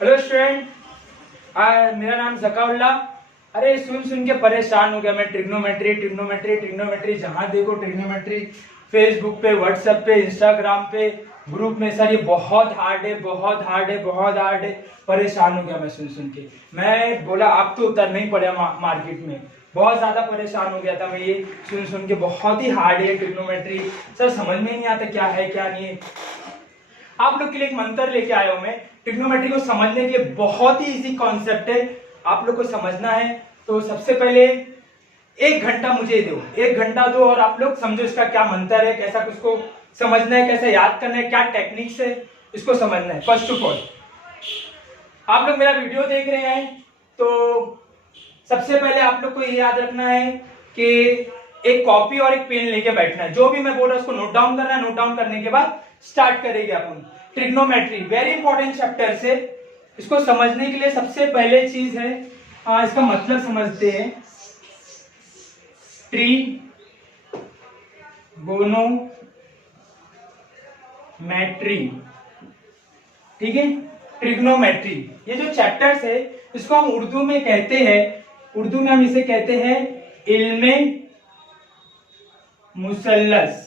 Hello student, मेरा नाम जकाउल्ला। अरे सुन के परेशान हो गया मैं। ट्रिग्नोमेट्री ट्रिग्नोमेट्री ट्रिग्नोमेट्री, जहां देखो ट्रिग्नोमेट्री। फेसबुक पे, व्हाट्सएप पे, इंस्टाग्राम पे, ग्रुप में। सर ये बहुत हार्ड है, बहुत हार्ड है, बहुत हार्ड है। परेशान हो गया मैं सुन के। मैं बोला आप तो उतरना ही पड़ेगा मार्केट में। बहुत ज्यादा परेशान हो गया था मैं, ये सुन के। बहुत ही हार्ड है ट्रिग्नोमेट्री। सर समझ में नहीं आता क्या है क्या नहीं है। आप लोग के लिए एक मंत्र लेके आया हूं मैं। ट्रिग्नोमेट्री को समझने के बहुत ही इजी कॉन्सेप्ट है। आप लोग को समझना है तो सबसे पहले 1 घंटा मुझे दो, 1 घंटा दो और आप लोग समझो इसका क्या मंत्र है, कैसा उसको समझना है, कैसे याद करना है, क्या टेक्निक्स है, इसको समझना है। फर्स्ट ऑफ ऑल आप लोग मेरा वीडियो देख रहे हैं तो सबसे पहले आप लोग को ये याद रखना है कि एक कॉपी और एक पेन लेके बैठना है। जो भी मैं बोल रहा हूं उसको नोट डाउन करना है। नोट डाउन करने के बाद स्टार्ट करेंगे अपन। ट्रिग्नोमेट्री वेरी इंपॉर्टेंट चैप्टर से। इसको समझने के लिए सबसे पहले चीज है, इसका मतलब समझते हैं। ट्रिगोनोमेट्री, ठीक है। ट्रिग्नोमेट्री ये जो चैप्टर्स है इसको हम उर्दू में कहते हैं, उर्दू में हम इसे कहते हैं इल्मे मुसल्लस।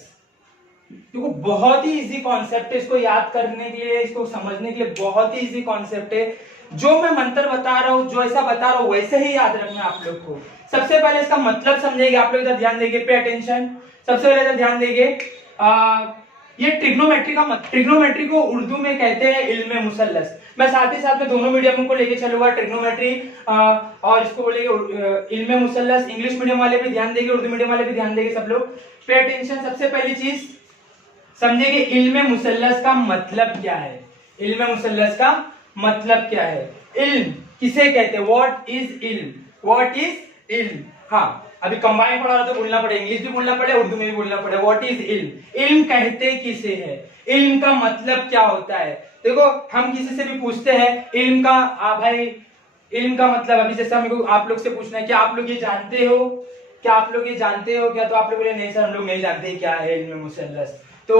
देखो बहुत ही इजी कॉन्सेप्ट है। इसको याद करने के लिए, इसको समझने के लिए बहुत ही इजी कॉन्सेप्ट है। जो मैं मंत्र बता रहा हूं, जो ऐसा बता रहा हूं वैसे ही याद रखना आप लोग को। सबसे पहले इसका मतलब समझेंगे। आप लोग इधर ध्यान देंगे, पे अटेंशन। सबसे पहले इधर ध्यान देंगे। ये ट्रिग्नोमेट्री को उर्दू में कहते हैं इल्मे मुसल्लस। मैं साथ ही साथ में दोनों मीडियम को लेके चलूंगा, ट्रिग्नोमेट्री और इसको बोलेंगे इल्मे मुसल्लस। इंग्लिश मीडियम वाले भी ध्यान देंगे, उर्दू मीडियम वाले भी ध्यान देंगे। सब लोग पे अटेंशन। सबसे पहली चीज समझेंगे इल्मे मुसल्लस का मतलब क्या है। इल्मे मुसल्लस का मतलब क्या है? इल्म किसे कहते हैं? व्हाट इज इल्म? व्हाट इज इल्म? हाँ, अभी कंबाइन पढ़ा रहा तो बोलना पड़ेगा, इंग्लिश भी बोलना पड़ेगा, उर्दू में भी बोलना पड़ेगा। व्हाट इज इल्म? इल्म कहते किसे है? इल्म का मतलब क्या होता है? देखो हम किसी से भी पूछते हैं इल्म का, भाई इल्म का मतलब, अभी जैसे हमको आप लोग से पूछना है क्या आप लोग ये जानते हो, क्या आप लोग ये जानते हो क्या? तो आप लोग बोले नहीं सर हम लोग नहीं जानते क्या है इल्म मुसल्लस। तो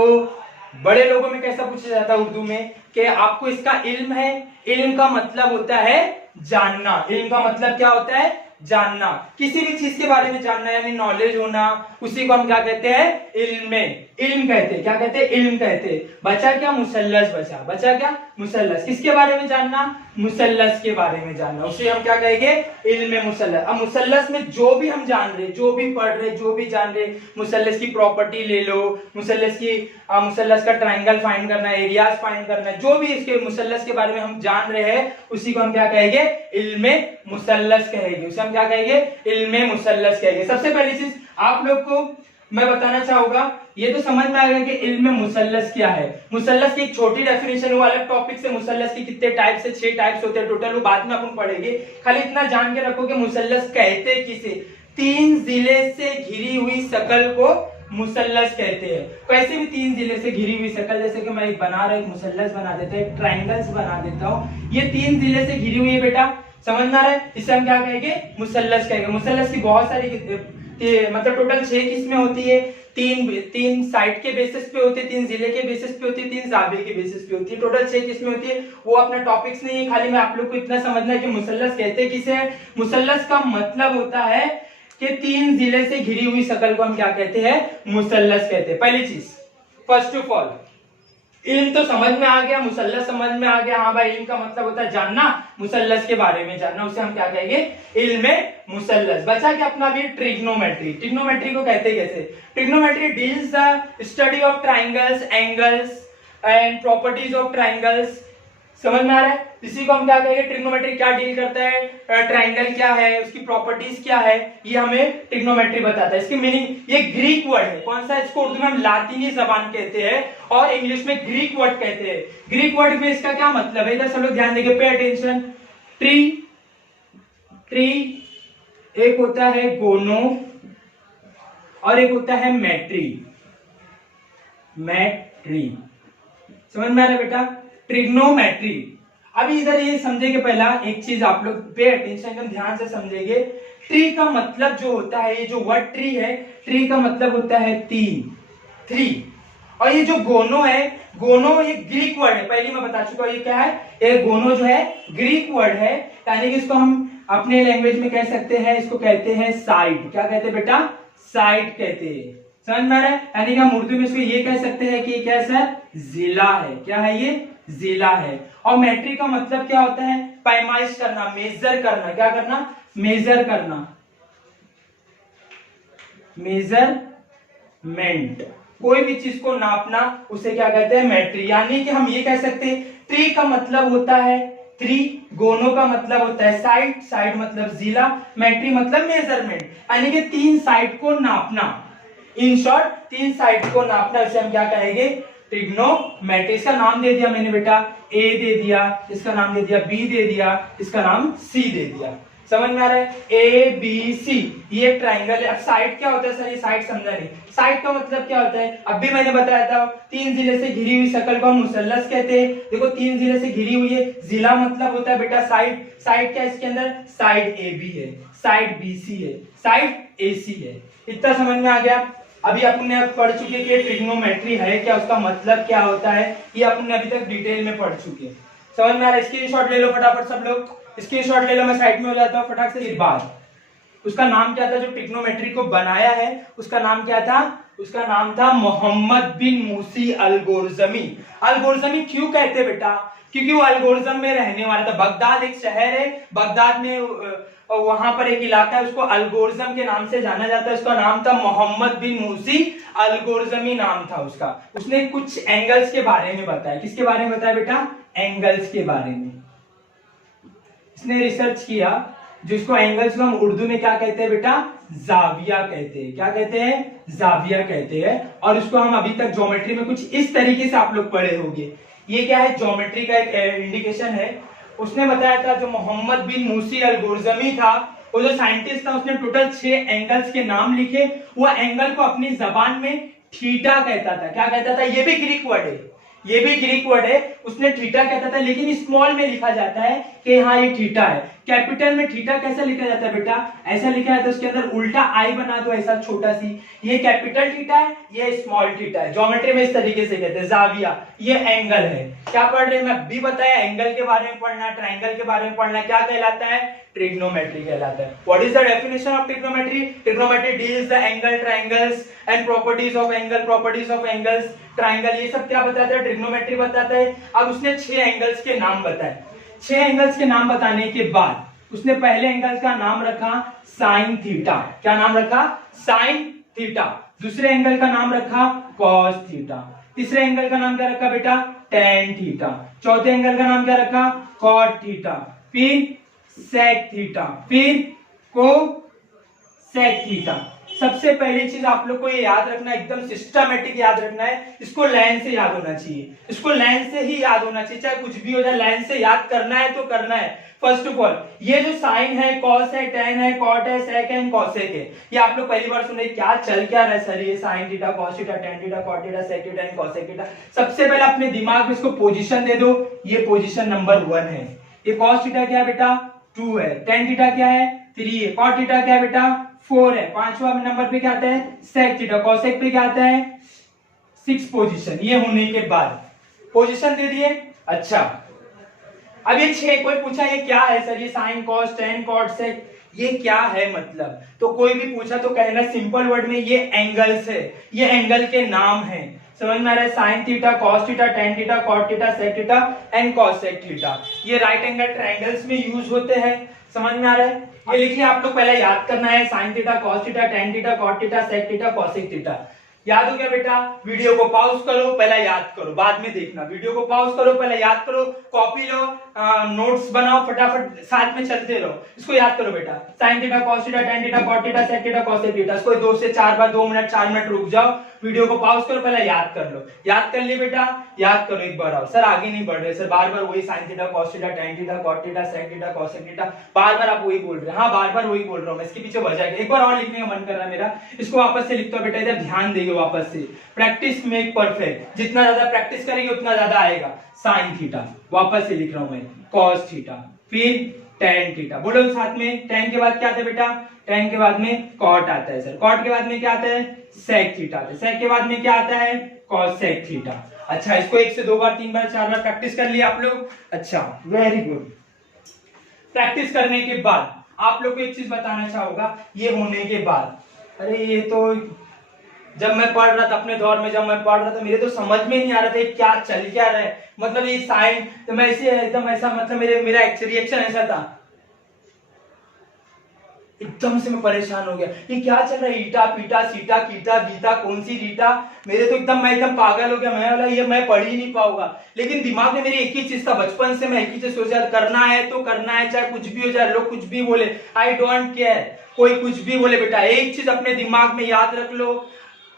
बड़े लोगों में कैसा पूछा जाता है उर्दू में कि आपको इसका इल्म है? इल्म का मतलब होता है जानना। इल्म का मतलब क्या होता है? जानना। किसी भी चीज के बारे में जानना, यानी नॉलेज होना, उसी को हम क्या कहते हैं? इल्म। इल्म कहते हैं। क्या कहते हैं? इल्म कहते हैं। बचा क्या? मुसल्लस बचा। बचा क्या? मुसल्लस। किसके बारे में जानना? मुसल्लस के बारे में जानना, उसे हम क्या कहेंगे? इल्म मुसल्लस। अब मुसल्लस में जो भी हम जान रहे, जो भी पढ़ रहे, जो भी जान रहे, मुसल्लस की प्रॉपर्टी ले लो, मुसल्लस का ट्राइंगल फाइंड करना है, एरियाज फाइंड करना है, जो भी इसके मुसल्लस के बारे में हम जान रहे हैं उसी को हम क्या कहेंगे? इल्मे मुसल्लस कहेंगे। उसे हम क्या कहेंगे? इल्मे मुसल्लस कहेंगे। सबसे पहली चीज आप लोग को मैं बताना चाहूंगा, ये तो समझ में आ गया कि इल्म मुसल्लस क्या है। मुसल्लस की एक छोटी डेफिनेशन, वो अलग टॉपिक से, मुसल्लस की कितने टाइप्स है, 6 टाइप्स होते हैं टोटल, वो बाद में अपन पढ़ेंगे। खाली इतना जान के रखो कि मुसल्लस कहते किसे? 3 जिले से घिरी हुई शकल को मुसल्लस कहते हैं। कैसे भी 3 जिले से घिरी हुई शकल, जैसे कि मैं एक बना रहा, एक मुसल्लस बना देता हूं, एक ट्राइंगल्स बना देता हूं। ये 3 जिले से घिरी हुई है बेटा, समझ में आ रहा है? इसे हम क्या कहेंगे? मुसल्लस कहेंगे। मुसल्लस की बहुत सारी मतलब टोटल 6 किस्में होती है। 3 साइड के बेसिस पे होती है, 3 जिले के बेसिस पे होती है, 3 जावे के बेसिस पे होती है। टोटल 6 किस्में होती है। वो अपना टॉपिक्स नहीं है, खाली मैं आप लोग को इतना समझना है कि मुसल्लस कहते किसे है। मुसल्लस का मतलब होता है कि 3 जिले से घिरी हुई शकल को हम क्या कहते हैं? मुसल्लस कहते हैं। पहली चीज, फर्स्ट ऑफ ऑल इल्म तो समझ में आ गया, मुसल्लस समझ में आ गया। हाँ भाई, इल्म का मतलब होता है जानना, मुसल्लस के बारे में जानना, उसे हम क्या कहेंगे? इल्म मुसल्लस। बचा क्या अपना भी? ट्रिग्नोमेट्री। ट्रिग्नोमेट्री को कहते कैसे? Trigonometry deals the study of triangles, angles and properties of triangles. समझ में आ रहा है? इसी को हम क्या कहेंगे? ट्रिग्नोमेट्री क्या डील करता है, ट्राइंगल क्या है, उसकी प्रॉपर्टीज क्या है, ये हमें ट्रिग्नोमेट्री बताता है। इसकी मीनिंग, ये ग्रीक वर्ड है। कौन सा? इसको उर्दू में हम लातीनी जबान कहते हैं और इंग्लिश में ग्रीक वर्ड कहते हैं। ग्रीक वर्ड में इसका क्या मतलब है? इधर सब लोग ध्यान देंगे, पे अटेंशन। ट्री एक होता है गोनो और एक होता है मैट्री। मैट्री समझ में आ रहा है बेटा? ट्रिग्नोमेट्री। अभी इधर ये समझेंगे, पहला एक चीज आप लोग पे अटेंशन एकदम ध्यान से समझेंगे। ट्री का मतलब जो होता है, ये जो वर्ड ट्री है, ट्री का मतलब होता है 3। और ये जो गोनो है, गोनो ये ग्रीक वर्ड है, पहले मैं बता चुका हूं ये क्या है, ये गोनो जो है ग्रीक वर्ड है, यानी कि इसको हम अपने लैंग्वेज में कह सकते हैं, इसको कहते हैं साइड। क्या कहते हैं बेटा? साइड कहते हैं। समझ में आ रहा है? यानी कि हम उर्दू में इसको ये कह सकते हैं कि क्या सर? जिला है। क्या है ये? जिला है। और मेट्री का मतलब क्या होता है? पैमाइश करना, मेजर करना। क्या करना? मेजर करना, मेजरमेंट, कोई भी चीज को नापना, उसे क्या कहते हैं? मेट्री। यानी कि हम ये कह सकते हैं ट्री का मतलब होता है ट्री, गोनो का मतलब होता है साइड, साइड मतलब जिला, मेट्री मतलब मेजरमेंट, यानी कि 3 साइड को नापना। इन शॉर्ट 3 साइड को नापना, इसे हम क्या कहेंगे? ट्रिग्नोमेट्री। इसका नाम दे दिया मैंने बेटा, ए दे दिया, इसका नाम दे दिया बी दे दिया, इसका नाम सी दे दिया। समझ में आ रहा है? ए बी सी, ये ट्राइंगल है। अब साइड क्या होता है सर? ये साइड समझा नहीं। साइड का मतलब क्या होता है? अब भी मैंने बताया था, 3 जिले से घिरी हुई शक्ल को हम मुसल्लस कहते हैं। देखो 3 जिले से घिरी हुई है, जिला मतलब होता है बेटा साइड। साइड क्या है इसके अंदर? साइड ए बी है, साइड बी सी है, साइड ए सी है। इतना समझ में आ गया? अभी अपन ने पढ़ चुके कि ट्रिग्नोमेट्री है क्या, उसका मतलब क्या होता है, ये अपन ने अभी तक डिटेल में पढ़ चुके हैं। समझ में आ रहा है? स्क्रीनशॉट ले लो फटाफट सब लोग, स्क्रीनशॉट ले लो, मैं साइड में हो जाता हूँ फटाक से। बाद उसका नाम क्या था जो ट्रिग्नोमेट्री को बनाया है? उसका नाम क्या था? उसका नाम था मोहम्मद बिन मूसी अलगोरजमी। अलगोरजमी क्यों कहते बेटा? क्योंकि वो अलगोरजम में रहने वाला था। बगदाद एक शहर है, बगदाद में वहां पर एक इलाका है, उसको अलगोरजम के नाम से जाना जाता है। उसका नाम था मोहम्मद बिन मूसी अलगोरजमी नाम था उसका। उसने कुछ एंगल्स के बारे में बताया। किसके बारे में बताया बेटा? एंगल्स के बारे में इसने रिसर्च किया। जिसको एंगल्स को हम उर्दू में क्या कहते हैं बेटा? जाविया कहते हैं। क्या कहते हैं? जाविया कहते हैं। और इसको हम अभी तक ज्योमेट्री में कुछ इस तरीके से आप लोग पढ़े होंगे। ये क्या है? ज्योमेट्री का एक इंडिकेशन है। उसने बताया था जो मोहम्मद बिन मूसी अलगोरजमी था, वो जो साइंटिस्ट था, उसने टोटल 6 एंगल्स के नाम लिखे। वो एंगल को अपनी जबान में थीटा कहता था। क्या कहता था? ये भी ग्रीक वर्ड है, ये भी ग्रीक वर्ड है। उसने थीटा कहता था, लेकिन स्मॉल में लिखा जाता है कि हाँ ये थीटा है। कैपिटल में थीटा कैसे लिखा जाता है बेटा? ऐसा लिखा जाता है, उसके अंदर उल्टा आई बना दो, ऐसा छोटा सी। ये कैपिटल थीटा है, ये स्मॉल थीटा है। ज्योमेट्री में इस तरीके से कहते हैं जाविया। ये एंगल है। क्या पढ़ रहे हैं? मैं भी बताया, एंगल के बारे में पढ़ना, ट्राइंगल के बारे में पढ़ना। क्या कहलाता है? ट्रिग्नोमेट्री कहलाता है। What is the definition of trigonometry? Trigonometry deals the angle, triangles and properties of angle, properties of angles, triangle, ये सब क्या बताता है? ट्रिग्नोमेट्री बताता है। अब उसने 6 एंगल्स के नाम बताए। 6 एंगल्स के नाम बताने के बाद उसने पहले एंगल का नाम रखा साइन थीटा। क्या नाम रखा? Sine theta. दूसरे एंगल का नाम रखा कॉस थीटा। तीसरे एंगल का नाम क्या रखा बेटा? Tan theta. चौथे एंगल का नाम क्या रखा? Cot theta. फिर सेक थीटा, फिर को सेक थीटा। सबसे पहली चीज आप लोग को ये याद रखना, एकदम सिस्टमेटिक याद रखना है। इसको लाइन से याद होना चाहिए, इसको लाइन से ही याद होना चाहिए, चाहे कुछ भी हो जाए, लाइन से याद करना है तो करना है। फर्स्ट ऑफ ऑल ये जो साइन है, कॉस है, टेन है, कॉट है, सेक है, कॉसेक है, ये आप लोग पहली बार सुन रहे, क्या चल क्या रहा है सर? ये sine theta, cos theta, tan theta, cot theta, sec theta, cosec theta. सबसे पहले अपने दिमाग में इसको पोजीशन दे दो। ये पोजीशन नंबर 1 है। ये कॉस थीटा क्या है बेटा? 2 है। टेन थीटा क्या है? 3 है। कॉट थीटा क्या है बेटा? 4 है। 5वां नंबर पे क्या आता है? सेक थीटा। कॉसेक पे क्या आता है? 6 पोजीशन। ये होने के बाद पोजीशन दे दिए। अच्छा, अब ये 6, कोई पूछा ये क्या है सर? ये साइन, कॉस, टेन, कॉट, सेक, ये क्या है मतलब? तो कोई भी पूछा तो कहना सिंपल वर्ड में ये एंगल्स है, ये एंगल के नाम है। समझ में आ रहा है? Sine theta, cos theta, tan theta, cot theta, sec theta and cosec theta, ये राइट एंगल ट्रायंगल्स में यूज होते हैं। समझ में आ रहा है? ये लिखिए, आप लोग पहले याद करना है, sine theta, cos theta, tan theta, cot theta, sec theta, cosec theta. याद हो गया बेटा? वीडियो को पॉज करो, पहले याद करो, बाद में देखना। वीडियो को पॉज करो, पहले याद करो, कॉपी लो, नोट्स बनाओ, फटाफट साथ में चलते रहो। इसको याद करो बेटा, sine theta, cos theta, tan theta, cot theta, sec theta, cosec theta. इसको 2 से 4 बार, 2 मिनट 4 मिनट रुक जाओ, वीडियो को पॉज करो, पहले याद कर लो। याद कर लिए बेटा? याद करो एक बार। आओ सर, आगे नहीं बढ़ रहे सर, बार बार वही sine theta, cos theta, tan theta, cot theta, sec theta, cosec theta, बार बार आप वही बोल रहे हैं। हाँ, बार बार वही बोल रहा हूँ मैं, इसके पीछे वजह है। एक बार और लिखने का मन कर रहा है मेरा, इसको वापस से लिखता हूं बेटा, इधर ध्यान देंगे वापस से। प्रैक्टिस मेक परफेक्ट, जितना ज्यादा प्रैक्टिस करेंगे उतना ज्यादा आएगा। साइन थीटा वापस से लिख रहा हूं मैं, कॉस थीटा, फिर टेन थीटा। बोलो साथ में, टेन के बाद क्या आता है बेटा, टेन के बाद में कॉट आता है सर, कॉट के बाद में क्या आता है, सेक थीटा आता है, सेक के बाद में क्या आता है, कॉस सेक थीटा। अच्छा, इसको 1 से 2 बार 3 बार 4 बार प्रैक्टिस कर लिया आप लोग। अच्छा, वेरी गुड। प्रैक्टिस करने के बाद आप लोग को एक चीज बताना चाहूंगा, ये होने के बाद, अरे ये तो जब मैं पढ़ रहा था अपने दौर में, जब मैं पढ़ रहा था मेरे तो समझ में नहीं आ रहा था क्या चल क्या रहा है, मतलब ये साइन, तो मैं ऐसे एकदम ऐसा, मतलब मेरा रिएक्शन ऐसा था, एकदम से मैं परेशान हो गया, ये क्या चल रहा है, ईटा पीटा सीटा कीटा गीता कौन सी रीटा, मेरे तो मैं एकदम पागल हो गया, मैं बोला ये मैं पढ़ ही नहीं पाऊंगा। लेकिन दिमाग में मेरे एक ही चीज था, बचपन से मैं एक ही चीज सोचा, करना है तो करना है, चाहे कुछ भी हो जाए, लोग कुछ भी बोले, आई डोंट केयर, कोई कुछ भी बोले बेटा, एक चीज अपने दिमाग में याद रख लो,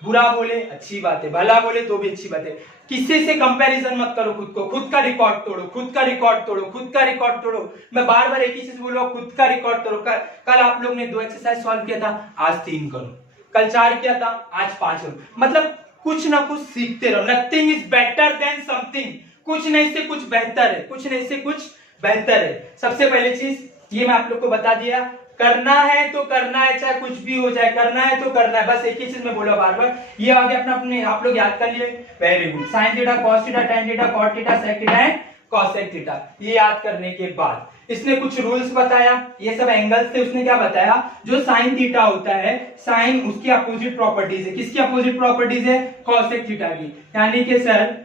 बुरा बोले अच्छी बात है, भला बोले तो भी अच्छी बात है, किसी से कंपैरिजन मत करो खुद को, खुद का रिकॉर्ड तोड़ो, खुद का रिकॉर्ड तोड़ो, खुद का रिकॉर्ड तोड़ो। मैं बार बार एक ही चीज बोल रहा हूं, खुद का रिकॉर्ड तोड़ो। कल आप लोग ने 2 एक्सरसाइज सॉल्व किया था, आज 3 करो, कल 4 किया था, आज 5 करो, मतलब कुछ ना कुछ सीखते रहो। Nothing is better than something, कुछ नहीं से कुछ बेहतर है, कुछ नहीं से कुछ बेहतर है। सबसे पहली चीज ये मैं आप लोग को बता दिया, करना है तो करना है, चाहे कुछ भी हो जाए, करना है तो करना है, बस एक ही चीज मैं बोला बार बार, ये आगे अपने आप लोग याद कर लिए। Very good. Sine theta, cos theta, tan theta, cot theta, sec theta and cosec theta, ये याद करने के बाद इसने कुछ रूल्स बताया, ये सब एंगल्स थे, उसने क्या बताया, जो साइन थीटा होता है, साइन उसकी अपोजिट प्रॉपर्टीज है, किसकी अपोजिट प्रॉपर्टीज है, कॉसेक थीटा की, यानी कि सर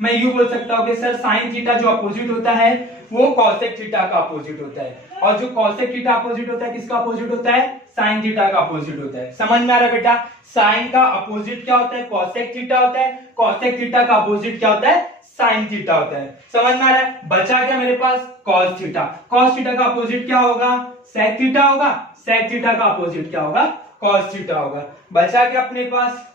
मैं यूं बोल सकता हूं कि सर साइन थीटा जो अपोजिट होता है वो कॉसेक थीटा का अपोजिट होता है, और जो कॉसेक थीटा अपोजिट होता है किसका अपोजिट होता है, साइन थीटा का अपोजिट होता है। समझ में आ रहा है बेटा, साइन का अपोजिट क्या होता है, कॉसेक थीटा होता है, कॉसेक थीटा का अपोजिट क्या होता है, साइन थीटा होता है। समझ में आ रहा है, बचा क्या मेरे पास, कॉस थीटा, कॉस थीटा का अपोजिट क्या होगा, सेक थीटा होगा, सेक थीटा का अपोजिट क्या होगा, कॉस थीटा होगा। बचा क्या अपने पास,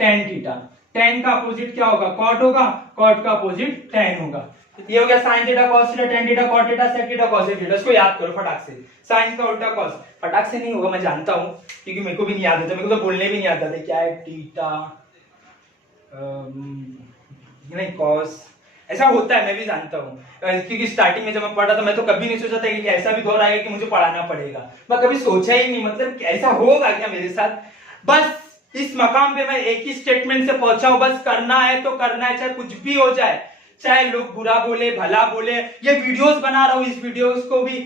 टेन थीटा, टेन का अपोजिट क्या होगा, कॉट होगा, कॉट का अपोजिट टेन होगा। ये हो गया sine theta, cos theta, tan theta, cot theta, sec theta, cosec theta. इसको याद करो फटाक से, साइन का उल्टा कॉस, फटाक से नहीं होगा मैं जानता हूं, क्योंकि मेरे को भी नहीं याद आता, मेरे को तो बोलने भी नहीं आता था क्या है थीटा, नहीं कॉस, ऐसा होता है मैं भी जानता हूँ, क्योंकि स्टार्टिंग में जब मैं पढ़ा था मैं तो कभी नहीं सोचा था कि ऐसा भी दौर आएगा कि मुझे पढ़ाना पड़ेगा, मैं कभी सोचा ही नहीं, मतलब ऐसा होगा क्या मेरे साथ। बस इस मकाम पे मैं एक ही स्टेटमेंट से पहुंचा हूं, बस करना है तो करना है, चाहे कुछ भी हो जाए, चाहे लोग बुरा बोले भला बोले, ये वीडियोस बना रहा हूं, इस वीडियोस को भी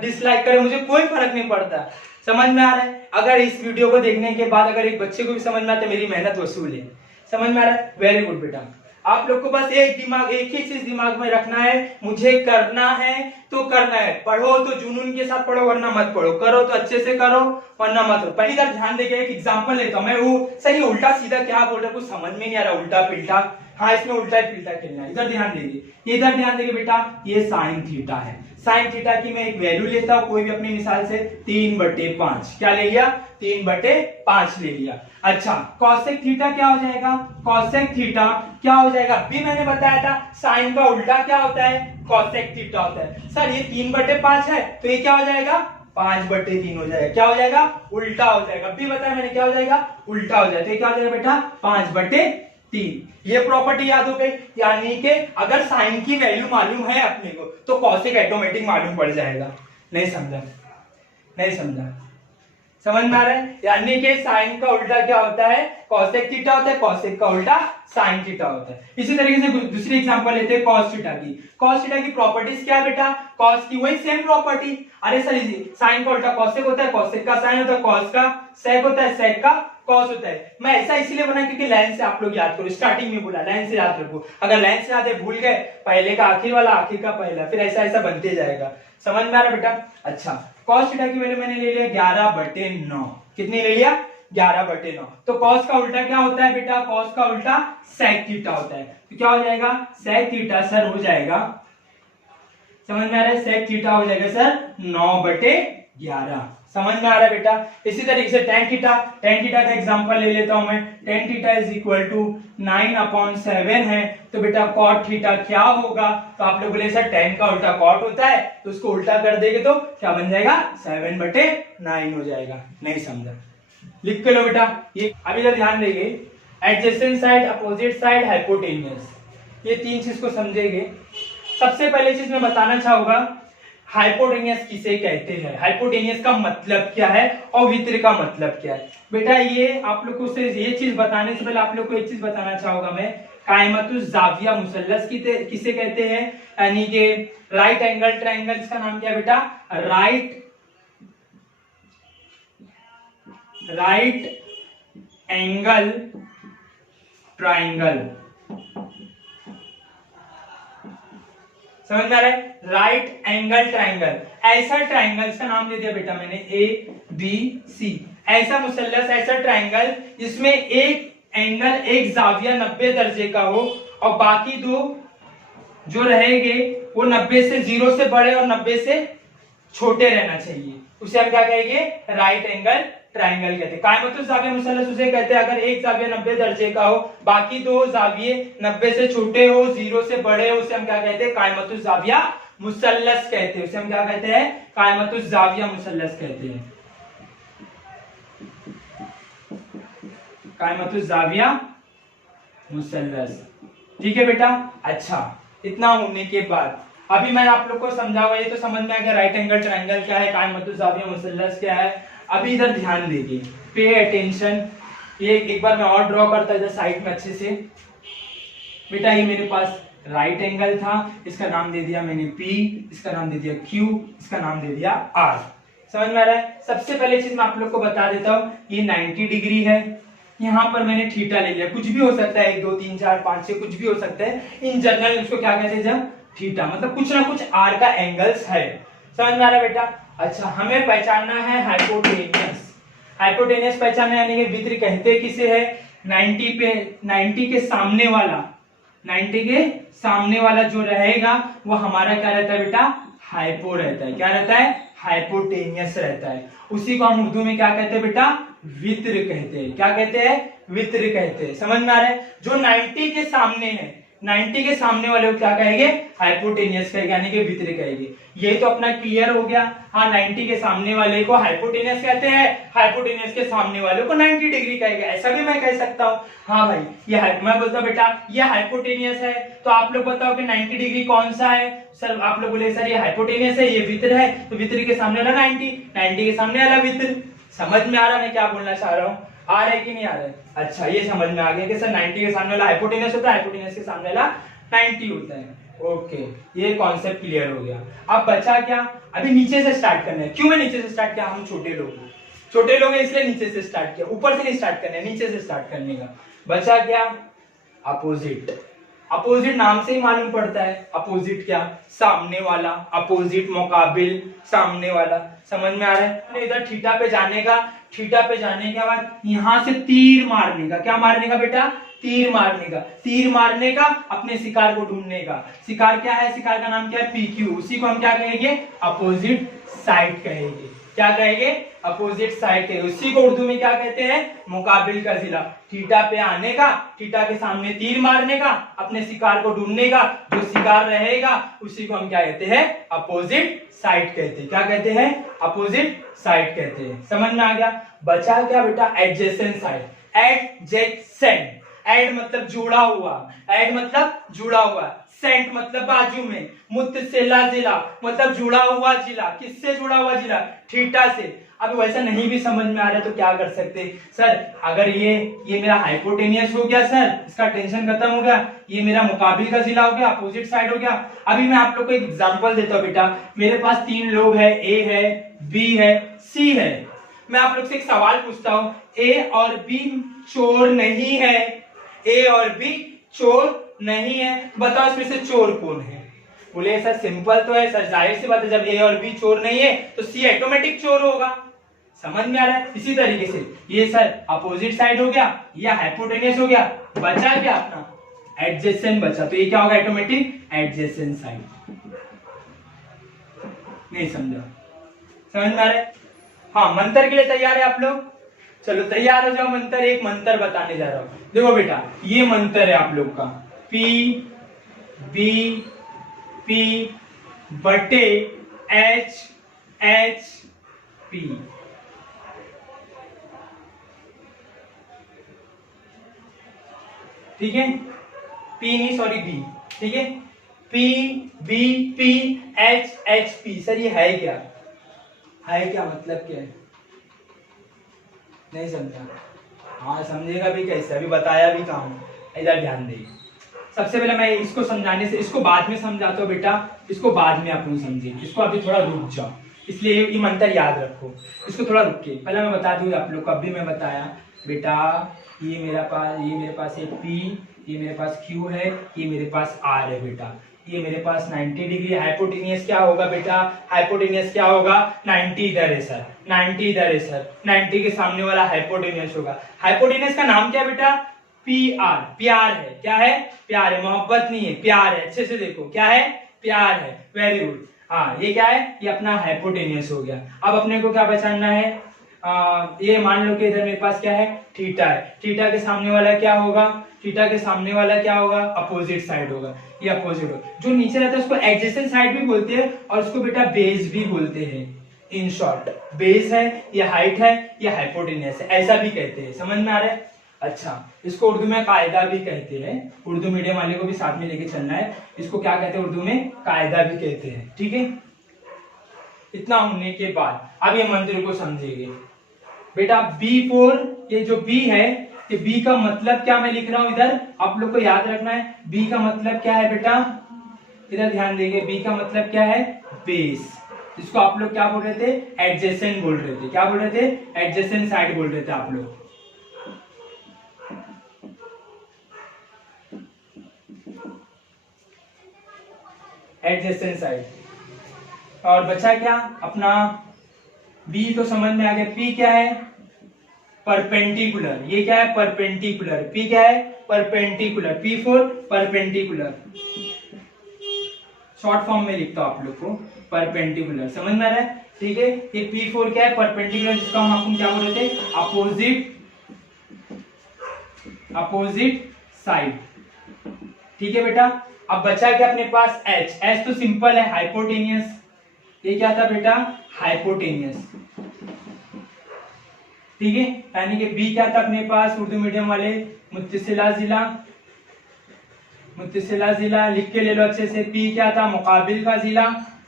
डिसलाइक करे, मुझे कोई फर्क नहीं पड़ता। समझ में आ रहा है, अगर इस वीडियो को देखने के बाद अगर एक बच्चे को भी समझ में आता है मेरी मेहनत वसूल है। समझ में आ रहा है, वेरी गुड बेटा। आप लोग को बस एक ही चीज दिमाग में रखना है, मुझे करना है तो करना है, पढ़ो तो जुनून के साथ पढ़ो वरना मत पढ़ो, करो तो अच्छे से करो वरना मत करो। पहली बार ध्यान देके एक एग्जांपल लेता हूं मैं, वो सही उल्टा सीधा क्या बोल रहा है कुछ समझ में नहीं आ रहा, उल्टा पिल्टा, हाँ इसमें उल्टा पिल्टा खेलना है, इधर ध्यान देंगे, इधर ध्यान देंगे बेटा, ये साइन थीटा है, साइन थीटा की मैं एक वैल्यू लेता हूं कोई भी अपनी मिसाल से 3/5, क्या ले लिया, 3/5 ले लिया। अच्छा, कॉसेक थीटा क्या हो जाएगा, कॉसेक थीटा क्या हो जाएगा, अभी मैंने बताया था साइन का उल्टा क्या होता है, कॉसेक थीटा होता है। सर ये 3/5 है तो ये क्या हो जाएगा, 5/3 हो जाएगा, क्या हो जाएगा, उल्टा हो जाएगा, अभी बताया मैंने क्या हो जाएगा, उल्टा हो जाएगा, तो ये क्या हो जाएगा बेटा, 5/3। ये प्रॉपर्टी याद हो गई, यानी कि अगर साइन की वैल्यू मालूम है अपने को तो कॉसेक ऑटोमेटिक मालूम पड़ जाएगा। नहीं समझा, नहीं समझा, समझ में आ रहा है, यानी कि साइन का उल्टा क्या होता है, कॉसेक थीटा होता है, कॉसेक का उल्टा साइन थीटा होता है। इसी तरीके से दूसरी एग्जांपल लेते हैं कॉस थीटा की, कॉस थीटा की प्रॉपर्टीज क्या है बेटा, कॉस की वही सेम प्रॉपर्टी, अरे सर साइन का उल्टा कॉसेक होता है, कॉसेक का साइन होता है, कॉस का सेक होता है, सेक का कॉस होता है। मैं ऐसा इसलिए बना क्योंकि लाइन से आप लोग याद करो, स्टार्टिंग में बोला लाइन से याद रखो, अगर लाइन से याद है भूल गए, पहले का आखिर वाला आखिर का पहला, फिर ऐसा ऐसा बनते जाएगा। समझ में आ रहा बेटा। अच्छा, कॉस थीटा की वैल्यू मैंने ले लिया 11/9, कितनी ले लिया, 11/9। तो कॉस का उल्टा क्या होता है बेटा, कॉस का उल्टा सेक थीटा होता है, तो क्या हो जाएगा, सेक थीटा सर हो जाएगा, समझ में आ रहा है, सेक थीटा हो जाएगा सर 9/11। समझ में आ रहा है बेटा। इसी तरीके से टेन थीटा, टेन थीटा का एग्जांपल ले लेता हूं मैं, tan theta is equal to 9/7 है, तो बेटा कॉट थीटा क्या होगा, तो आप लोग बोले सर टेन का उल्टा कॉट होता है, तो उसको उल्टा कर देंगे तो क्या बन जाएगा, 7/9 हो जाएगा। नहीं समझा, लिख के लो बेटा। ये अभी इधर ध्यान देंगे, adjacent side, opposite side, hypotenuse, ये तीन चीज को समझेंगे। सबसे पहले चीज मैं बताना चाहूंगा हाइपोटेनियस किसे कहते हैं, हाइपोटेनियस का मतलब क्या है और वित्र का मतलब क्या है। बेटा ये आप लोग को ये चीज बताने से पहले आप लोग को एक चीज बताना चाहूंगा मैं, कायमतुस जाविया मुसल्लस किसे कहते हैं, यानी कि राइट एंगल ट्रायंगल, इसका नाम क्या है बेटा, राइट एंगल ट्रायंगल। समझ में आ रहा है, राइट एंगल ट्रायंगल, ऐसा ट्रायंगल, इसका नाम दे दिया बेटा मैंने ABC, ऐसा मुसल्लस, ऐसा ट्रायंगल जिसमें एक एंगल, एक जाविया 90 दर्जे का हो और बाकी दो जो रहेंगे वो 90 से 0 से बड़े और 90 से छोटे रहना चाहिए, उसे हम क्या कहेंगे, राइट एंगल ट्रायंगल कहते हैं। कायमतुस जाविया मुसल्लस उसे कहते हैं अगर एक जाविया 90 दर्जे का हो, बाकी दो जाविये 90 से छोटे हो, 0 से बड़े हो, उसे हम क्या कहते हैं, कायमतुस जाविया मुसल्लस कहते हैं, उसे हम क्या कहते हैं, कायमतुस जाविया मुसल्लस कहते हैं, कायमतुस जाविया मुसल्लस। ठीक है बेटा, अच्छा इतना होने के बाद अभी मैं आप लोग को समझाऊंगा, ये तो समझ में आ गया राइट एंगल ट्रायंगल क्या है, कायमतुस जाविया मुसल्लस क्या है। अभी इधर ध्यान दीजिए, पे अटेंशन, ये एक बार मैं और ड्रॉ करता इधर साइड में अच्छे से। बेटा ये मेरे पास राइट एंगल था, इसका नाम दे दिया मैंने P, इसका नाम दे दिया Q, इसका नाम दे दिया R। समझ में आ रहा है। सबसे पहले चीज मैं आप लोग को बता देता हूँ, ये 90 डिग्री है, यहाँ पर मैंने थीटा ले लिया, कुछ भी हो सकता है, 1 2 3 4 5 6 कुछ भी हो सकता है, इन जनरल उसको क्या कहते हैं, जब थीटा, मतलब कुछ ना कुछ R का एंगल्स है। समझ में आ रहा है बेटा। अच्छा हमें पहचानना है हाइपोटेनियस, हाइपोटेनियस पहचानना यानी कि वित्र कहते किसे है, 90 पे, 90 के सामने वाला, 90 के सामने वाला जो रहेगा वो हमारा क्या रहता है बेटा, हाइपो रहता है, क्या रहता है, हाइपोटेनियस रहता है, उसी को हम उर्दू में क्या कहते हैं बेटा, वित्र कहते हैं, क्या कहते हैं, वित्र कहते हैं। समझ में आ रहा है, जो 90 के सामने है, 90 के सामने वाले को क्या कहेंगे, हाइपोटेनियस कहेंगे, यानी कि वित्र कहेंगे। ये तो अपना क्लियर हो गया। हाँ 90 के सामने वाले को हाइपोटेनियस कहते हैं, हाइपोटेनियस के सामने वाले को 90 डिग्री कहेंगे, ऐसा भी मैं कह सकता हूँ। हाँ भाई ये मैं बोलता बेटा ये हाइपोटेनियस है, तो आप लोग बताओ कि 90 डिग्री कौन सा है, सर आप लोग बोले सर ये हाइपोटेनियस है, ये वित्र है, तो वित्र के सामने वाला 90, 90 के सामने वाला वित्र। समझ में आ रहा मैं क्या बोलना चाह रहा हूँ, आ रहा है कि नहीं आ रहा है। अच्छा ये समझ में आ गया कि सर 90 के सामने वाला हाइपोटेनियस होता है, हाइपोटेनियस के सामने वाला 90 होता है। ओके ये कॉन्सेप्ट क्लियर हो गया। अब बचा क्या, अभी नीचे से स्टार्ट करना है। क्यों मैं नीचे से स्टार्ट किया, हम छोटे लोग हैं इसलिए नीचे से स्टार्ट किया, ऊपर से नहीं स्टार्ट करना है, नीचे से स्टार्ट करने का। बचा क्या, अपोजिट, अपोजिट नाम से ही मालूम पड़ता है, अपोजिट क्या, सामने वाला, अपोजिट मुकाबिल, सामने वाला। समझ में आ रहा है। इधर थीटा पे जाने का, थीटा पे जाने के बाद यहां से तीर मारने का, क्या मारने का बेटा, तीर मारने का, तीर मारने का, अपने शिकार को ढूंढने का। शिकार क्या है, शिकार का नाम क्या है, PQ, उसी को हम क्या कहेंगे, अपोजिट साइड कहेंगे, क्या कहेंगे, अपोजिट साइड कहेंगे। उसी को उर्दू में क्या कहते हैं, मुकाबिल का जिला। थीटा पे आने का, थीटा के सामने तीर मारने का, अपने शिकार को ढूंढने का, जो शिकार रहेगा उसी को हम क्या कहते हैं, अपोजिट साइड कहते हैं, क्या कहते हैं, अपोजिट साइड कहते हैं। समझ में आ गया। बचा क्या बेटा, एडजेसेंट साइड, एडजेसेंट, एड मतलब जुड़ा हुआ, एड मतलब जुड़ा हुआ, सेंट मतलब बाजू में, मुत्तसिला जिला मतलब जुड़ा हुआ जिला, किससे जुड़ा हुआ जिला, थीटा से। अब वैसा नहीं भी समझ में आ रहा है तो क्या कर सकते, सर अगर ये मेरा हाइपोटेनियस हो गया सर, इसका टेंशन खत्म हो गया, ये मेरा मुकाबिल का जिला हो गया, अपोजिट साइड हो गया। अभी मैं आप लोग को एक एग्जांपल देता हूं बेटा, मेरे पास 3 लोग है, ए है, बी है, सी है। मैं आप लोग से एक सवाल पूछता हूं, ए और बी चोर नहीं है, ए और बी चोर नहीं है, बताओ इसमें से चोर कौन है। बोले सर सिंपल तो है सर, जाहिर सी बात है, जब ए और बी चोर नहीं है तो सी ऑटोमेटिक चोर होगा। समझ में आ रहा है। इसी तरीके से ये सर अपोजिट साइड हो गया, ये हाइपोटेनियस हो गया, बचा क्या अपना एडजेसेंट बचा, तो ये क्या होगा, ऑटोमेटिक एडजेसेंट साइड। नहीं समझा, समझ में आ रहा है। हाँ मंत्र के लिए तैयार है आप लोग, चलो तैयार हो जाओ। मंत्र, एक मंत्र बताने जा रहा हूं, देखो बेटा ये मंत्र है आप लोग का, P B P बटे H H P। ठीक है, P नहीं सॉरी B, ठीक है, P B P H H P. Sir ये है क्या? है क्या मतलब क्या है? नहीं समझा? हाँ समझेगा भी कैसे, अभी बताया भी कहाँ, इधर ध्यान दें। सबसे पहले मैं इसको समझाने से, इसको बाद में समझाता हूँ बेटा, इसको बाद में आप लोग समझे, इसको अभी थोड़ा रुक जाओ, इसलिए ये मंत्र याद रखो, इसको थोड़ा रुक के पहले मैं बता दूँ आप लोग को। अभी मैं बताया बेटा ये मेरे पास है P, ये मेरे पास Q है, ये मेरे पास R है बेटा, ये मेरे पास 90 डिग्री हाइपोटेनियस क्या होगा बेटा? हाइपोटेनियस क्या होगा? 90 इधर है सर, 90 इधर है सर, 90 के सामने वाला हाइपोटेनियस होगा। हाइपोटेनियस का नाम क्या है बेटा? PR, प्यार है। क्या है? प्यार है, मोहब्बत नहीं है, प्यार है। अच्छे से देखो क्या है? प्यार है। Very good. हाँ ये क्या है? ये अपना हाइपोटेनियस हो गया। अब अपने को क्या पहचानना है? ये मान लो कि इधर मेरे पास क्या है? थीटा है। थीटा के सामने वाला क्या होगा? थीटा के सामने वाला क्या होगा? अपोजिट साइड होगा। ये अपोजिट होगा। जो नीचे रहता है उसको एडजेसेंट साइड भी बोलते हैं और उसको बेटा बेस भी बोलते हैं। इन शॉर्ट बेस है, ये हाइट है, ये हाइपोटेनियस है, ऐसा भी कहते हैं। समझ में आ रहा है? अच्छा, इसको उर्दू में कायदा भी कहते हैं। उर्दू मीडियम वाले को भी साथ में लेके चलना है। इसको क्या कहते हैं उर्दू में? कायदा भी कहते हैं। ठीक है, इतना होने के बाद अब ये मंत्र को समझिए बेटा। B4, ये जो B है, ये B का मतलब क्या मैं लिख रहा हूं इधर, आप लोग को याद रखना है। B का मतलब क्या है बेटा? इधर ध्यान देंगे। B का मतलब क्या है? बेस। इसको आप लोग क्या बोल रहे थे? एडजेसेंट बोल रहे थे। क्या बोल रहे थे? एडजेसेंट साइड बोल रहे थे आप लोग। Adjacent side. और बचा क्या अपना? B तो समझ में आ गया। P क्या है? परपेंडिकुलर। ये क्या है? परपेंडिकुलर। P क्या है? Perpendicular. P4 perpendicular. Short form में लिखता हूं आप लोग को, परपेंडिकुलर। समझ में आ रहा है? ठीक है, ये P4 क्या है? परपेंडिकुलर, जिसका हम आपको क्या बोल रहे थे? Opposite side. ठीक है बेटा। अब बचा क्या अपने पास? H। H तो सिंपल है, हाइपोटेनियस। ये क्या था बेटा? हाइपोटेनियस। ठीक है, यानी कि B क्या था अपने पास? उर्दू मीडियम वाले मुत्तसिला जिला। मुत्तसिला जिला लिख के ले लो अच्छे से। P क्या था? मुकाबिल का जिला।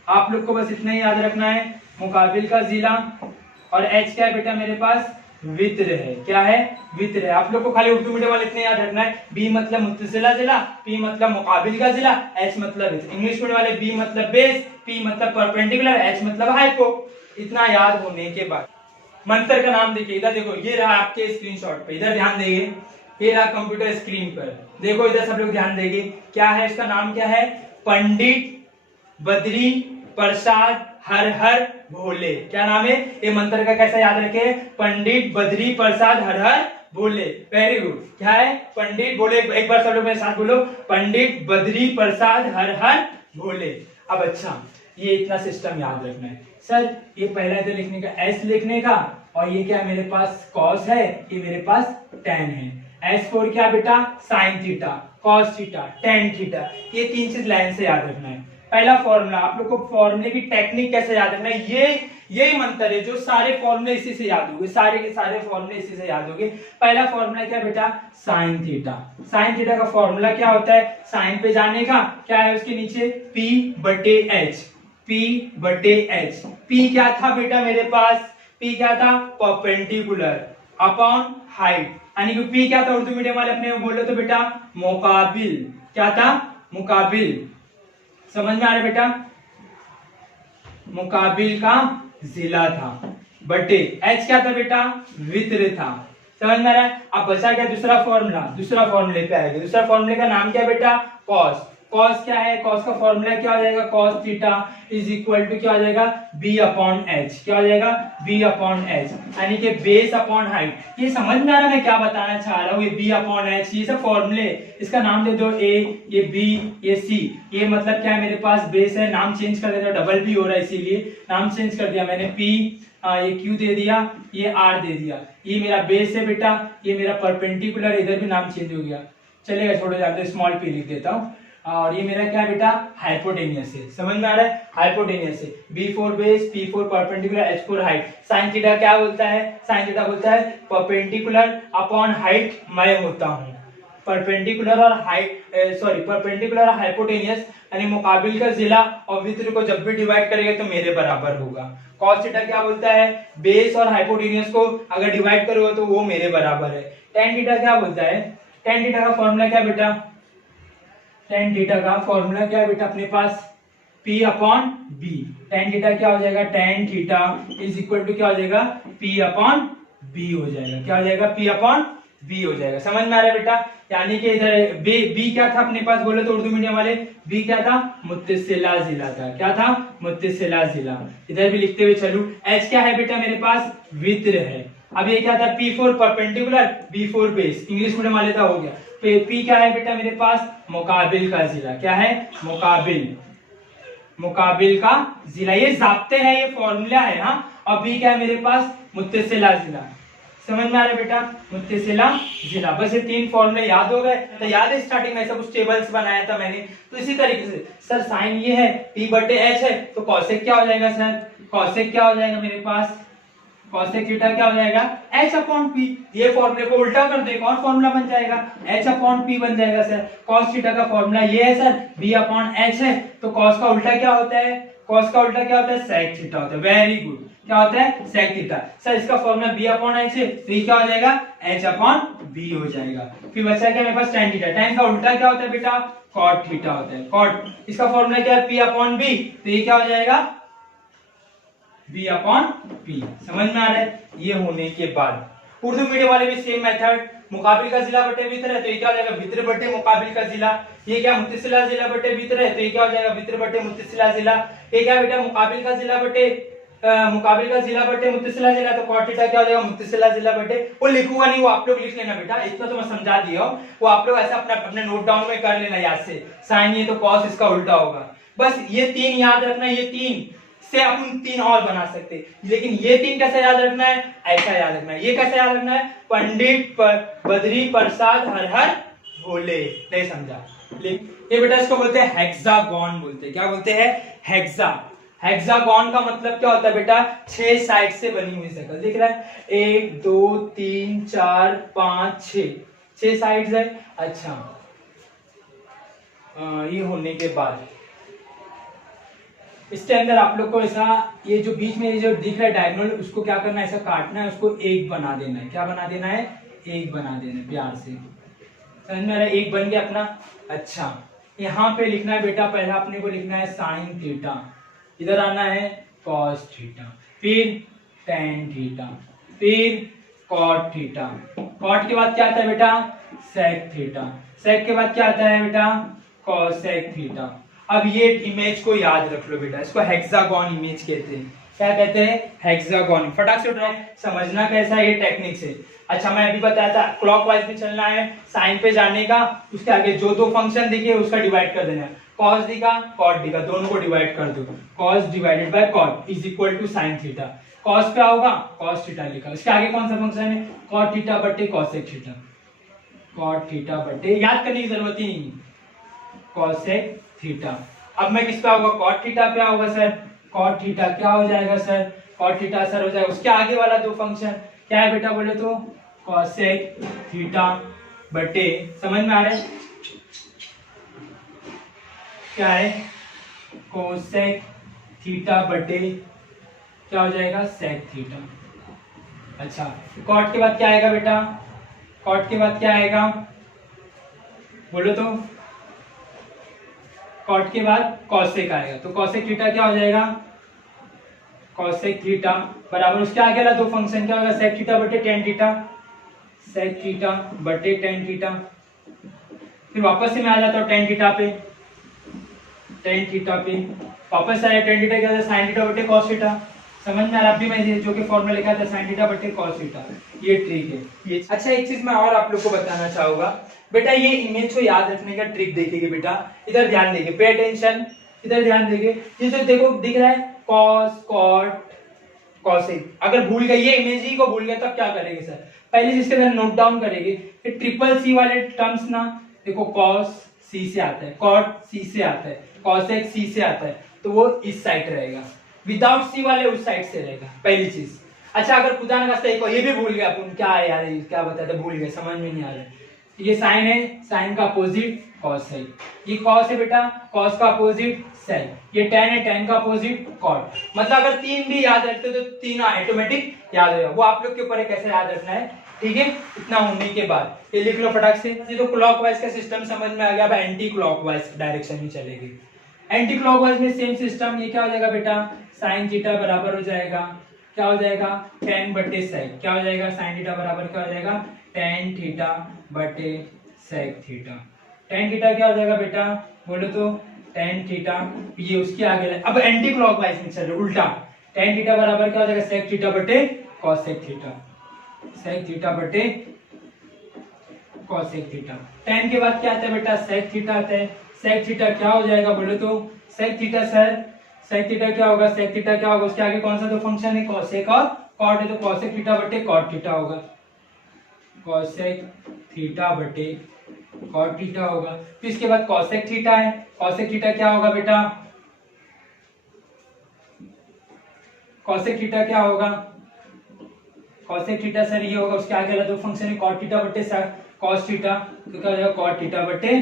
आप लोग को बस इतना ही याद रखना है, मुकाबिल का जिला। और H क्या है बेटा मेरे पास? वित्र है। क्या है? वित्र है। आप लोग को खाली उर्दू मीडियम वाले इतने याद रखना है। B मतलब मुत्तसिला जिला, P मतलब मुकाबिल का जिला, H मतलब वित्र। इंग्लिश मीडियम वाले B मतलब बेस, P मतलब परपेंडिकुलर, H मतलब हाइपो। इतना याद होने के बाद मंत्र का नाम देखिए। इधर देखो, ये रहा आपके स्क्रीनशॉट पे, इधर ध्यान देंगे। ये रहा कंप्यूटर स्क्रीन पर, देखो इधर सब लोग ध्यान देंगे। क्या है इसका नाम? क्या है? पंडित बद्री प्रसाद हर हर भोले। क्या नाम है? ये मंत्र का कैसा याद रखे? पंडित बद्री प्रसाद हर हर भोले। Very good. क्या है? पंडित, बोले एक बार सब लोग मेरे साथ बोलो, पंडित बद्री प्रसाद हर हर भोले। अब अच्छा, ये इतना सिस्टम याद रखना है सर। ये पहला इधर लिखने का, S लिखने का, और ये क्या है मेरे पास? कॉस है, ये मेरे पास टेन है। S4 क्या बेटा? Sine theta, cos theta, tan theta. ये तीन चीज लाइन से याद रखना है। पहला फॉर्मूला, आप लोग को फॉर्मूले की टेक्निक कैसे याद रखना है, यही मंत्र है जो सारे फॉर्मूले इसी से याद होंगे, सारे के सारे फॉर्मूले इसी से याद होंगे। पहला फॉर्मूला क्या बेटा? Sine theta. साइन थीटा का फॉर्मूला क्या होता है? साइन पे जाने का, क्या है उसके नीचे? P/H। P/H। P क्या था बेटा मेरे पास? P क्या था? Perpendicular upon height. यानी कि P क्या था? उर्दू मीडियम वाले अपने बोले तो बेटा मुकाबिल। क्या था? मुकाबिल। समझ में आ रहा है बेटा? मुकाबिल का जिला था। बटे H क्या था बेटा? वित्र था। समझ में आ रहा है? अब बचा क्या? दूसरा फॉर्मूला। दूसरा फॉर्मूले पे आएगा। दूसरा फॉर्मूले का नाम क्या बेटा? कॉस। कॉस क्या है? कॉस का फॉर्मूला क्या हो जाएगा? Cos theta is equal to क्या हो जाएगा? B/H। क्या हो जाएगा? B/H, यानी कि बेस अपॉन हाइट। ये समझ में आ रहा है मैं क्या बताना चाह रहा हूँ? ये B/H, ये सब फॉर्मूले, इसका नाम दे दो A, ये B, ये C। ये मतलब क्या है मेरे पास? बेस है। नाम चेंज कर देता, डबल B हो रहा है इसीलिए नाम चेंज कर दिया मैंने। P, ये Q दे दिया, ये R दे दिया। ये मेरा बेस है बेटा, ये मेरा परपेंडिकुलर, इधर भी नाम चेंज हो गया, चलेगा, छोड़ो जाते, स्मॉल p लिख देता हूँ। और ये मेरा क्या है बेटा? हाइपोटेनियस है। समझ में आ रहा है? हाइपोटेनियस है। B4 base, P4 perpendicular, H4 height. Sine theta क्या बोलता है? साइन थीटा बोलता है परपेंडिकुलर अपॉन हाइट मैं होता हूँ। परपेंडिकुलर और परपेंडिकुलर और हाइपोटेनियस यानी मुकाबिल का जिला और वित्र को जब भी डिवाइड करेगा तो मेरे बराबर होगा। कॉस थीटा क्या बोलता है, बेस और हाइपोटेनियस को अगर डिवाइड करोगे तो वो मेरे बराबर है। टेन थीटा क्या बोलता है, टेन थीटा का फॉर्मूला क्या बेटा, टेन थीटा का फॉर्मूला क्या है बेटा अपने पास, P upon B. Tan theta क्या हो जाएगा, tan theta is equal to क्या हो जाएगा, P अपॉन बी हो जाएगा। क्या हो जाएगा, P अपॉन बी हो जाएगा। समझ में आ रहा है बेटा, यानी कि इधर बी क्या था अपने पास, बोले तो उर्दू मीडियम वाले, बी क्या था, मुत्तसिला जिला था। क्या था, मुत्तसिला जिला। इधर भी लिखते हुए चलूं, एच क्या है बेटा मेरे पास, वित्र है। अब ये क्या था, P4 perpendicular, B4 base, English medium वाले था हो गया। P क्या है बेटा मेरे पास, मुकाबिल का जिला। क्या है, मुकाबिल, मुकाबिल का जिला। ये जाब्ते हैं, ये फॉर्मूला है। हाँ, और बी क्या है मेरे पास, मुत्तसिला जिला। समझ में आ रहा है बेटा, मुत्तसिला जिला। बस ये तीन फॉर्मूले याद हो गए। तो याद है स्टार्टिंग में ऐसा कुछ टेबल्स बनाया था मैंने, तो इसी तरीके से सर साइन ये है, P बटे H है, तो कॉसेक क्या हो जाएगा सर, कॉसेक क्या हो जाएगा मेरे पास, कॉसेक थीटा क्या हो जाएगा, H अपॉन P। ये फॉर्मूले को उल्टा कर दो, एक और फॉर्मूला बन जाएगा, H अपॉन P बन जाएगा सर। कॉस थीटा का फॉर्मूला ये है सर, B अपॉन H है, तो कॉस का उल्टा क्या होता है, कॉस का उल्टा क्या होता है, सेक थीटा होता है। वेरी गुड, क्या होता है, सेक थीटा। सर इसका फॉर्मूला B अपॉन H है, तो ये क्या हो जाएगा, H अपॉन B हो जाएगा। फिर बचा क्या मेरे पास, tan थीटा। tan का उल्टा क्या होता है बेटा, cot थीटा होता है, cot। इसका फॉर्मूला क्या है, P अपॉन B, तो ये क्या हो जाएगा, B अपॉन P। समझ में आ रहा है। ये होने के बाद उर्दू मीडियम वाले भी सेम मेथड, मुकाबिल का जिला बटे वित्र है, तो ये क्या हो जाएगा, वित्र बटे मुकाबिल का जिला। ये क्या, मुत्तसिला जिला बटे वित्र है, तो ये क्या हो जाएगा, वित्र बटे मुत्तसिला जिला। ये क्या बेटा, मुकाबिल का जिला बटे मुत्तसिला जिला, तो cot थीटा क्या हो जाएगा, मुत्तसिला जिला बटे, वो लिखूंगा नहीं, वो आप लोग लिख लेना बेटा, इतना तो मैं समझा दिया हूं, वो आप लोग ऐसा अपने नोट डाउन में कर लेना याद से। साइन ये तो cos इसका उल्टा होगा। बस ये तीन याद रखना, ये तीन से अपन तीन और बना सकते, लेकिन ये तीन कैसे याद रखना है, ऐसा याद रखना है। ये कैसे याद रखना है, पंडित बद्री प्रसाद हर हर भोले, नहीं समझा। ये बेटा इसको बोलते हैं हेक्सागोन बोलते हैं। क्या बोलते हैं, हेक्सा। हेक्सागोन का मतलब क्या होता है बेटा, 6 साइड से बनी हुई सर्कल। दिख रहा है, 1 2 3 4 5 6 साइड्स है। अच्छा, ये होने के बाद इसके अंदर आप लोग को ऐसा, ये जो बीच में जो दिख रहा है डायगोनल, उसको क्या करना है, ऐसा काटना है, उसको एक बना देना है। क्या बना देना है, एक बना देना है, प्यार से। समझ में आ रहा है, एक बन गया अपना। अच्छा, यहाँ पे लिखना है बेटा, पहला अपने को लिखना है साइन थीटा, इधर आना है कॉस थीटा, फिर टेन थीटा, फिर कॉट थीटा। कॉट के बाद क्या आता है बेटा, सेक थीटा। सेक के बाद क्या आता है बेटा, कॉसेक थीटा। अब ये इमेज को याद रख लो बेटा, इसको हेक्सागोन इमेज कहते हैं। क्या कहते हैं, हेक्सागोन। फटाक से उठाओ, समझना कैसा ये टेक्निक्स है। अच्छा, मैं अभी बताया था क्लॉकवाइज भी चलना है, साइन पे जाने का, उसके आगे जो दो फंक्शन दिखे उसका डिवाइड कर देना है। कॉस डी का, कॉट डी का, दोनों को डिवाइड कर दो। Cos divided by cot is equal to sine theta. Cos क्या होगा, कॉस थीटा लिखा, इसके आगे कौन सा फंक्शन है, कॉट थीटा बटे कॉसेक थीटा। कॉट थीटा बटे, याद करने की जरूरत ही नहीं, कॉसेक थीटा। अब मैं किस पे आऊंगा, कॉट थीटा पे आऊंगा सर। कॉट थीटा क्या हो जाएगा सर, कॉट थीटा सर हो जाएगा, उसके आगे वाला दो फंक्शन क्या है बेटा, बोले तो कॉसेक थीटा बटे, समझ में आ रहा है क्या है, कोसेक थीटा बटे क्या हो जाएगा, सेक थीटा। अच्छा, कॉट के बाद क्या आएगा बेटा, कॉट के बाद क्या आएगा, बोलो तो, कॉट के बाद कॉसेक आएगा, तो कॉसेक थीटा क्या हो जाएगा, कॉसेक थीटा बराबर उसके आगे वाला दो फंक्शन क्या होगा, सेक थीटा बटे टेन थीटा, सेक थीटा बटे टेन थीटा। फिर वापस से मैं आ जाता हूँ टेन थीटा पे, टेन थीटा पे वापस आया, टेन थीटा क्या होता है, साइन थीटा बटे कॉस थीटा। समझ में आ रहा है, अभी मैं जो कि फॉर्मूला लिखा था साइन थीटा बटे कॉस थीटा, ये ट्रिक है ये। अच्छा, एक चीज मैं और आप लोग को बताना चाहूंगा बेटा, ये इमेज को याद रखने का ट्रिक देखेंगे बेटा, इधर ध्यान देंगे, पे अटेंशन, इधर ध्यान देंगे। ये जो देखो दिख रहा है कॉस कॉट कॉसेक, अगर भूल गए ये इमेज ही को भूल गए तब क्या करेंगे सर, पहले जिसके अंदर नोट डाउन करेंगे, फिर ट्रिपल सी वाले टर्म्स ना, देखो कॉस सी से आता है, कॉट सी से आता है, कॉसेक सी से आता है, तो वो इस साइड रहेगा, विदाउट सी वाले उस साइड से रहेगा, पहली चीज। अच्छा, अगर खुदा न खास्ता एक ये भी भूल गया अपन, क्या है यार क्या बताते, भूल गए, समझ में नहीं आ रहा है, ये साइन है, साइन का अपोजिट कॉस है, ये कॉस है बेटा, कॉस का अपोजिट साइन, ये टेन है, टेन का अपोजिट कॉट। मतलब अगर तीन भी याद रखते हो तो तीन ऑटोमेटिक याद हो जाएगा, वो आप लोग के ऊपर है कैसे याद रखना है, ठीक है। इतना होने के बाद ये लिख लो फटाक से। ये तो क्लॉकवाइज का सिस्टम समझ में आ गया, अब एंटी क्लॉकवाइज डायरेक्शन में चलेगी। एंटी क्लॉकवाइज में सेम सिस्टम, ये क्या हो जाएगा बेटा, साइन थीटा बराबर हो जाएगा, क्या हो जाएगा, टेन बटे सेक, क्या हो जाएगा, साइन थीटा बराबर क्या हो जाएगा, टेन थीटा बटे सेक थीटा। टेन थीटा क्या हो जाएगा बेटा, बोलो तो टेन थीटा, ये उसके आगे। अब एंटी क्लॉकवाइज में चलो उल्टा, टेन थीटा बराबर क्या हो जाएगा, सेक थीटा बटे कॉसेक थीटा, सेक थीटा बटे कॉसेक थीटा। टेन के बाद क्या आता है बेटा, सेक थीटा आता है। सेक थीटा क्या हो जाएगा, बोलो तो sec theta sir, sec theta क्या होगा, सेक थीटा क्या होगा, उसके आगे कौन सा तो फंक्शन है, कॉसेक और कॉट है, तो कॉसेक थीटा बटे कॉट थीटा होगा, कॉसेक थीटा बटे कॉट थीटा होगा। फिर इसके बाद कॉसेक थीटा है, कॉसेक थीटा क्या होगा बेटा, कॉसेक थीटा क्या होगा, कॉसेक थीटा सर ये होगा, उसके आगे वाला दो फंक्शन है कॉट थीटा बटे कॉस थीटा, तो क्या हो जाएगा, कॉट थीटा बटे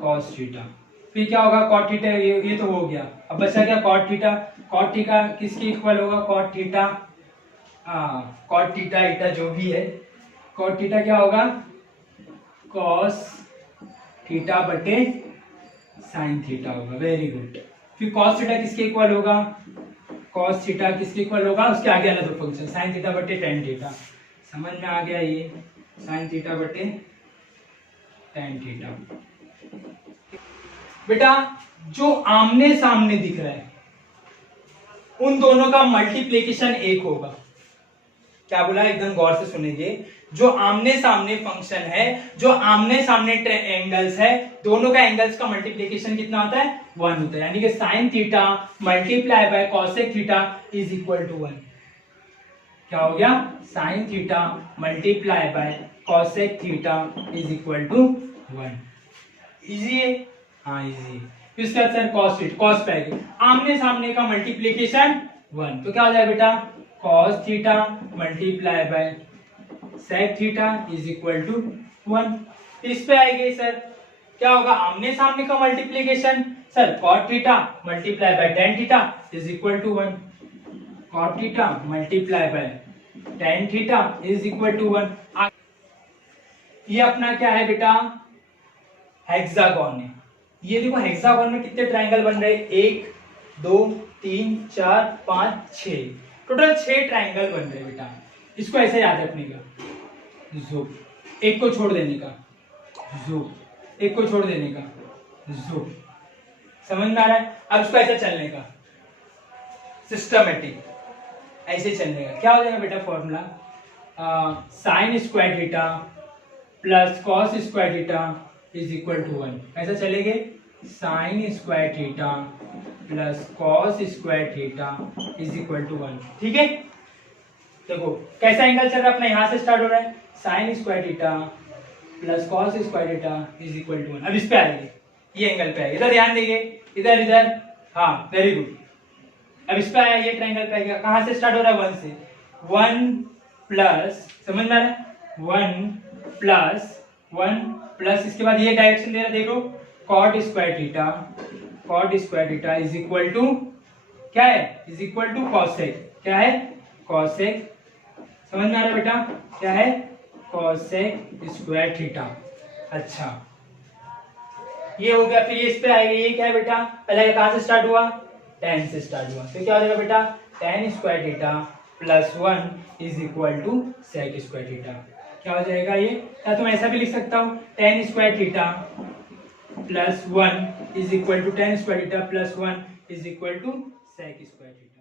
कॉस थीटा। फिर क्या होगा, कॉट थीटा, ये तो हो गया। अब बचा क्या, कॉट थीटा, कॉट थीटा किसके इक्वल होगा, कॉट थीटा, कॉट थीटा ईटा जो भी है, कॉट थीटा क्या होगा, कॉस थीटा बटे साइन थीटा होगा, वेरी गुड। फिर कॉस थीटा किसके इक्वल होगा, कॉस थीटा किसके इक्वल होगा, उसके आगे वाला दो फंक्शन साइन थीटा बटे टेन थीटा। समझ में आ गया, ये साइन थीटा बटे टेन थीटा। बेटा जो आमने सामने दिख रहा है उन दोनों का मल्टीप्लिकेशन एक होगा। क्या बोला, एकदम गौर से सुनेंगे। जो आमने सामने फंक्शन है, जो आमने सामने एंगल्स है, दोनों का एंगल्स का मल्टीप्लिकेशन कितना होता है, 1 होता है। यानी कि sine theta multiply by cosec theta is equal to 1। क्या हो गया, sine theta multiply by cosec theta is equal to 1। Easy है, हाँ इजी है। फिर उसके बाद सर कॉस थीटा, कॉस पे आएगी, आमने सामने का मल्टीप्लिकेशन 1, तो क्या हो जाएगा बेटा, cos theta multiply by sec theta is equal to 1। इस पे आएगी सर, क्या होगा, आमने सामने का multiplication, sir cot theta multiply by tan theta is equal to 1, cot theta multiply by tan theta is equal to 1। ये अपना क्या है बेटा, हेक्सागोन है। ये देखो हेक्सागोन में कितने ट्रायंगल बन रहे हैं, 1 2 3 4 5 6, टोटल 6 ट्रायंगल बन रहे हैं बेटा। इसको ऐसे याद रखने का, ज़ूम, एक को छोड़ देने का, ज़ूम, एक को छोड़ देने का, ज़ूम। समझ में आ रहा है। अब इसको ऐसे चलने का, सिस्टमेटिक ऐसे चलने का। क्या हो जाएगा बेटा formula, sine square theta plus cos square theta is equal to 1। ऐसा चलेंगे, sine square theta plus cos square theta is equal to 1। ठीक है, देखो कैसा एंगल चल रहा है अपना, यहां से स्टार्ट हो रहा है, sine square theta plus cos square theta is equal to 1। अब इस पे आएंगे, ये एंगल पे आएगा, इधर ध्यान देंगे, इधर इधर, हाँ वेरी गुड। अब इस पे आया, ये ट्रायंगल पे आएगा, कहां से स्टार्ट हो रहा है, 1 से, 1 प्लस, समझ में आ रहा है, 1 प्लस 1 प्लस, इसके बाद ये डायरेक्शन दे रहा है, देखो cot square theta, cot square theta is equal to क्या है, इज इक्वल टू कॉसेक, क्या है, कॉसेक। समझ में आ रहा है बेटा, क्या है, कॉसेक स्क्वायर थीटा। अच्छा ये हो गया। फिर ये इस पे आएगा, ये क्या है बेटा, पहले कहां से स्टार्ट हुआ, 10 से स्टार्ट हुआ, तो क्या हो जाएगा बेटा, tan square theta plus 1 is equal to sec square theta. क्या हो जाएगा ये, या तो मैं ऐसा भी लिख सकता हूँ, tan square theta plus 1 is equal to tan square theta plus 1 is equal to sec square theta.